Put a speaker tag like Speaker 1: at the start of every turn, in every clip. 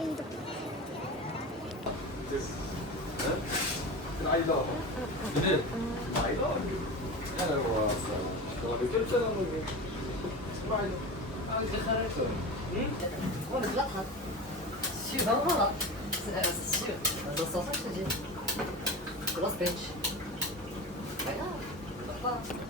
Speaker 1: 저희도
Speaker 2: 아니다. 근데 아니다. 야, 나 이거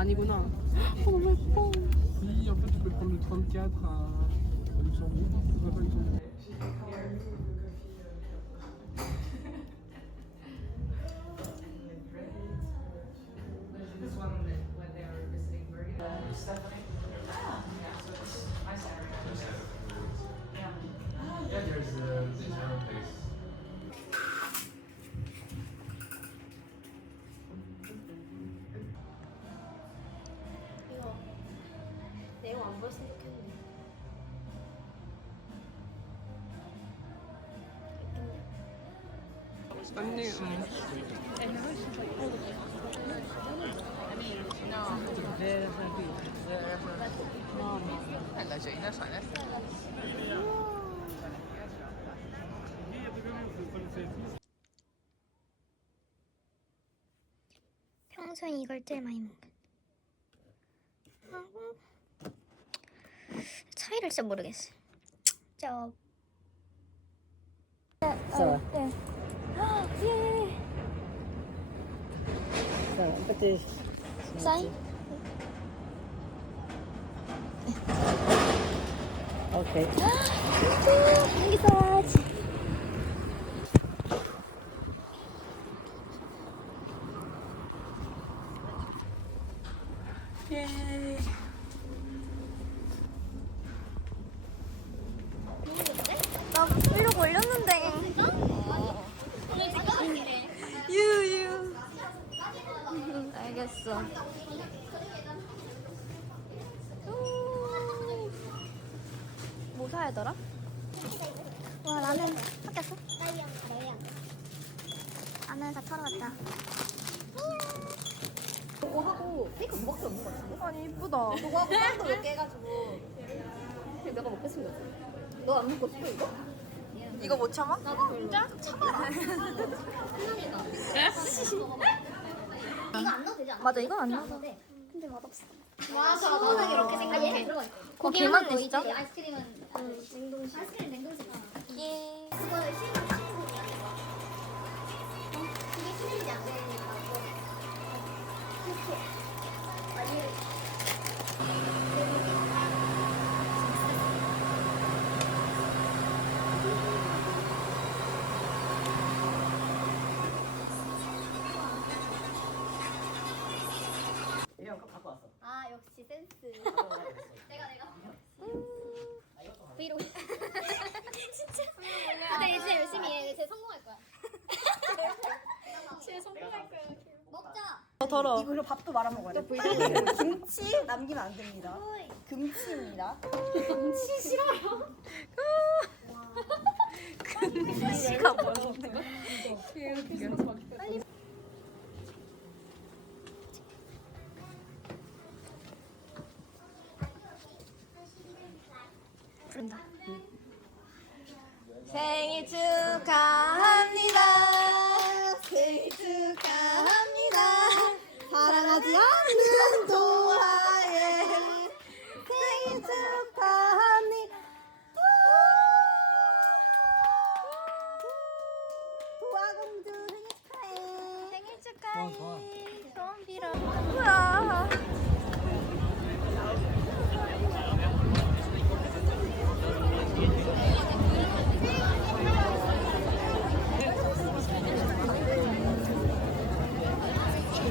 Speaker 3: 아니구나. 너무 예뻐.
Speaker 2: Si, en fait, tu peux prendre le 34 à Luxembourg. Tu vas pas Luxembourg.
Speaker 3: 언니, 음.
Speaker 1: 평소에 이걸 제일 많이 먹는. 하고 차이를 진짜 모르겠어. 저.
Speaker 4: Ça va.
Speaker 1: 네.
Speaker 4: 啊耶！啊，不
Speaker 1: 急。三。
Speaker 4: OK。
Speaker 1: 啊，好酷，好帅气。 되더라? 와 라면 샀겠어? 라면 다 털어갔다.
Speaker 5: 그거 하고 케이크 무밖에 없는 것 같은데?
Speaker 3: 아니, 이쁘다.
Speaker 5: 그거 하고 빵도 몇개 해가지고 그냥 내가 먹겠습니다. 너 안 먹고 싶어 이거?
Speaker 3: 이거 못 참아?
Speaker 5: 나도 별로. 진짜? 참아라. 이거 안 넣어도 되지 않아?
Speaker 1: 맞아 이건 안 나서. 근데 맛없어.
Speaker 5: 맞아, 나는 이렇게 생각해. 들어가 있고.
Speaker 1: 고기 개만 내 진짜.
Speaker 5: 아이스크림은 진동이지, 진동이지. 갖고 왔어. 아
Speaker 1: 역시 센스. 내가 내가. 음. 브이로그. 진짜. 근데 이제 열심히 해. 이제 성공할 거야. 진짜 성공할 거야. 먹자.
Speaker 3: 더러.
Speaker 6: 이걸로 밥도 말아 먹어야 돼. 김치 남기면 안 됩니다. 금치입니다.
Speaker 1: 김치 싫어요.
Speaker 3: 시가 뭐였는데? 생일 축하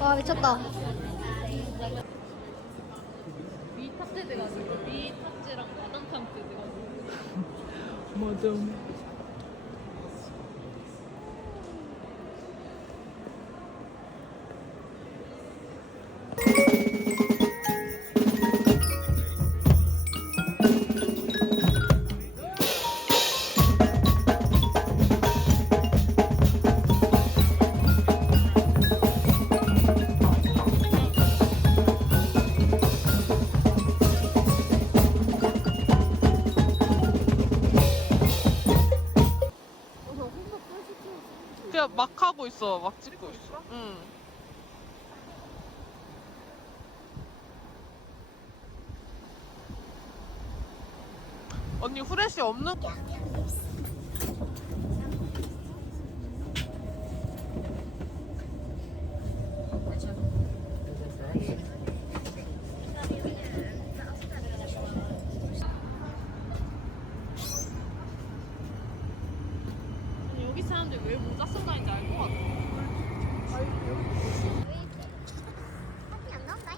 Speaker 3: 와
Speaker 1: 미쳤다.
Speaker 7: 위 탑재 돼가지고 위 탑재랑 바닥 탑재 돼가지고
Speaker 3: 맞아.
Speaker 8: 막 찍고 있어. 응. 언니 후레쉬 없는
Speaker 7: 아니, 여기 사람들 왜 모자 쓰고 다니는지 알 것 같아
Speaker 1: 커피 안 나온다.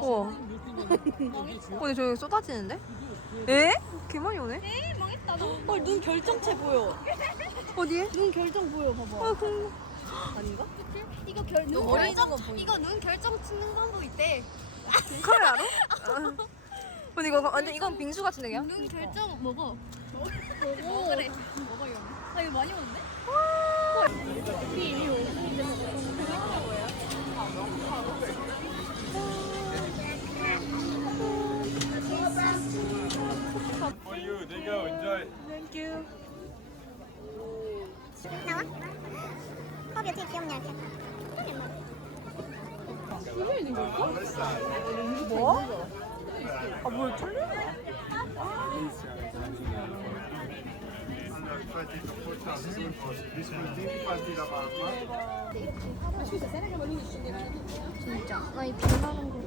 Speaker 3: 우와. 오늘 저기 쏟아지는데? 에? 개 많이 오네?
Speaker 7: 헐, 눈 결정체 보여
Speaker 3: 어디에?
Speaker 7: 눈 결정 보여 봐봐
Speaker 3: 아, 그...
Speaker 7: 아닌가?
Speaker 1: 이거 결, 눈 결정,
Speaker 7: 있는 거 보이네.
Speaker 1: 이거 눈 결정 치는 방법 있대.
Speaker 3: 카메라로? 아. 근데 이거 완전 이건 빙수 같은 데야?
Speaker 1: 눈 결정 먹어. 먹으래. 먹어요. 아 이거 많이 먹는데?
Speaker 2: For you, there you go, enjoy.
Speaker 1: 나와? 컵이 어떻게 귀엽냐 이렇게. 진짜. 나이 빛나는 거.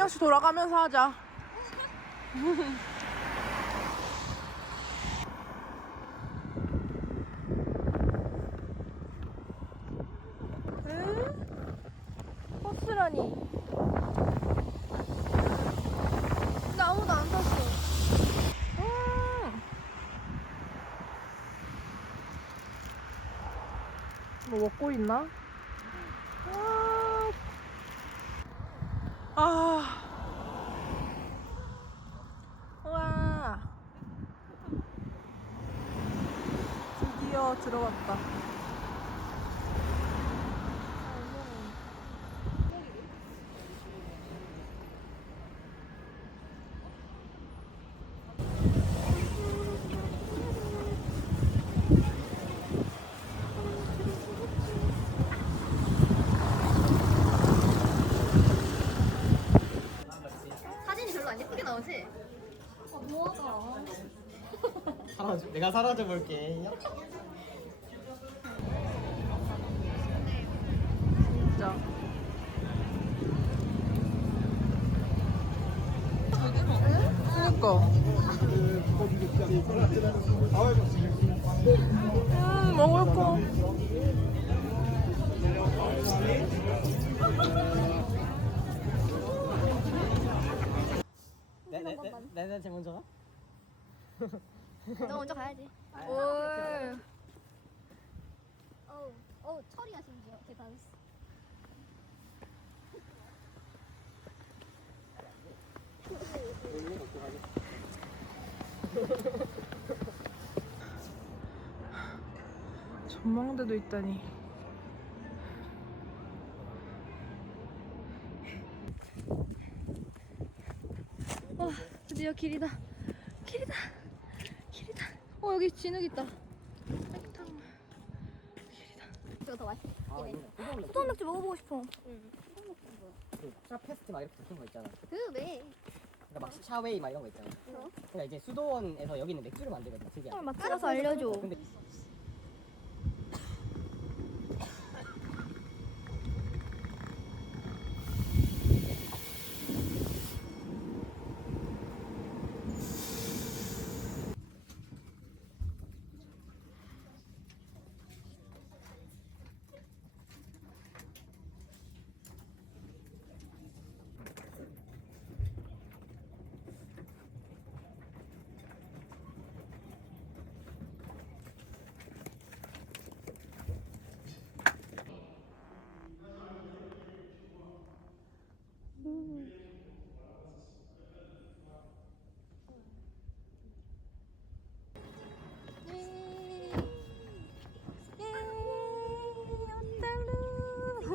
Speaker 8: 명씩 돌아가면서 하자. 응? 버스라니. 근데 아무도 안 탔어. 음. 뭐 먹고 있나? 아. 아. 우와. 드디어 들어갔다.
Speaker 1: 사진이 별로 안 예쁘게 나오지?
Speaker 4: 사라져, 내가 사라져 볼게.
Speaker 8: 음, 먹을 거.
Speaker 4: 내내 제 먼저 가?
Speaker 1: 너 먼저 가야지.
Speaker 8: 올.
Speaker 1: 어우, 어우, 철이야 심지어. 대단했어.
Speaker 8: 전망대도 있다니. 와, 드디어 길이다. 길이다. 길이다. 어, 여기 진흙 있다.
Speaker 1: 이거 더 맛있어.
Speaker 4: 아, 이거 뜨거운
Speaker 1: 수돗 맥주 먹어보고 싶어.
Speaker 4: 그샤 페스트 막 이렇게 붙은 거 있잖아.
Speaker 1: 그 왜?
Speaker 4: 그러니까 막 샤웨이 막 이런 거 있잖아. 그러니까 이제 수도원에서 여기는 맥주를 만들거든. 특이하게.
Speaker 1: 맛들어서 알려줘.
Speaker 4: 근데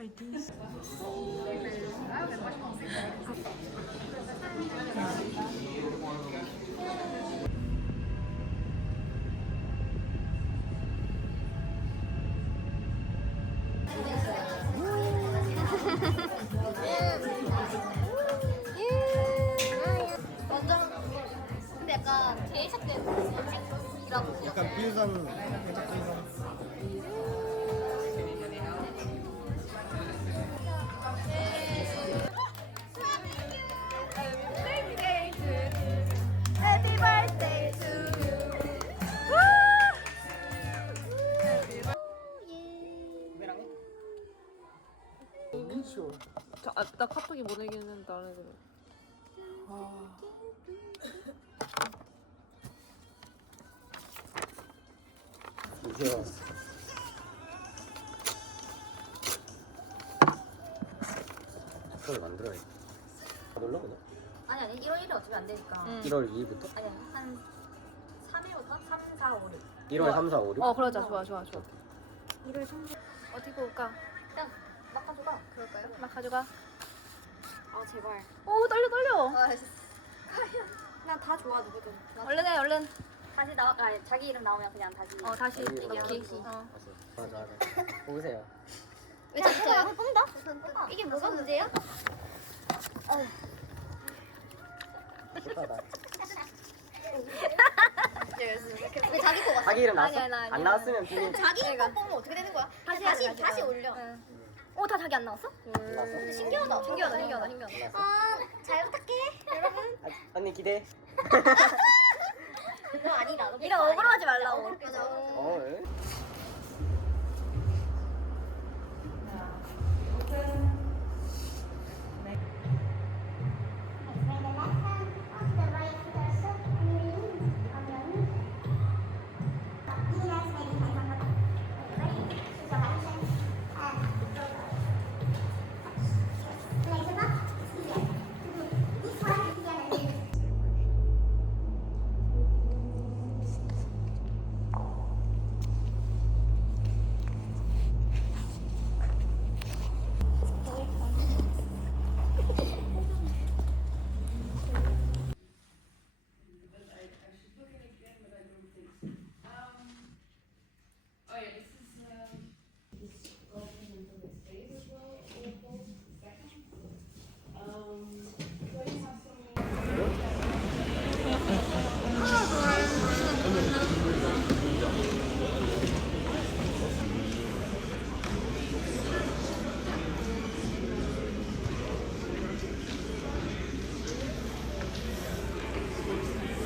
Speaker 5: 완전
Speaker 3: 저, 아, 나 카톡이 보내긴 했는데 안 해도 아.
Speaker 4: 이제 그걸 만들어야지 놀러 그냥
Speaker 9: 아니 아니 1월 1일 어차피 안 되니까.
Speaker 3: 응.
Speaker 4: 1월 2일부터?
Speaker 9: 아니 아니 한 3일부터 3, 4, 5, 6.
Speaker 4: 1월 3, 4, 5, 6?
Speaker 3: 어 그러자 좋아 좋아 좋아
Speaker 5: 이를 좀
Speaker 3: 어디 볼까?
Speaker 9: 그냥 막 가져가.
Speaker 5: 그럴까요?
Speaker 3: 막 가져가
Speaker 5: 아 제발.
Speaker 3: 오 떨려 떨려
Speaker 5: 아, 난 다 좋아 누구든.
Speaker 3: 얼른 해 얼른
Speaker 9: 다시 나와 아니 자기 이름 나오면 그냥 다시.
Speaker 3: 어 다시
Speaker 4: 여기
Speaker 3: 넣기
Speaker 9: 넣기.
Speaker 3: 어.
Speaker 4: 맞아 맞아 보세요
Speaker 5: 왜 자꾸 저요? 뿜다? 이게 뭐가 문제야?
Speaker 4: 좋다
Speaker 5: 왜 자기 거 봤어?
Speaker 4: 자기 이름 나왔어?
Speaker 3: 아니야, 나 아니야.
Speaker 4: 안 나왔으면 비밀
Speaker 5: 자기 거 뽑으면 어떻게 되는 거야? 다시 다시 다시, 올려. 어, 다 자기 안 나왔어?
Speaker 4: 몰랐어?
Speaker 5: 신기하다.
Speaker 3: 신기하다 신기하다 신기하다?
Speaker 5: 아, 잘 부탁해, 여러분.
Speaker 4: 아, 언니 기대
Speaker 5: 그거 아니다.
Speaker 3: 이런 억울하지 말라고.
Speaker 5: 맞아.
Speaker 4: 어 왜?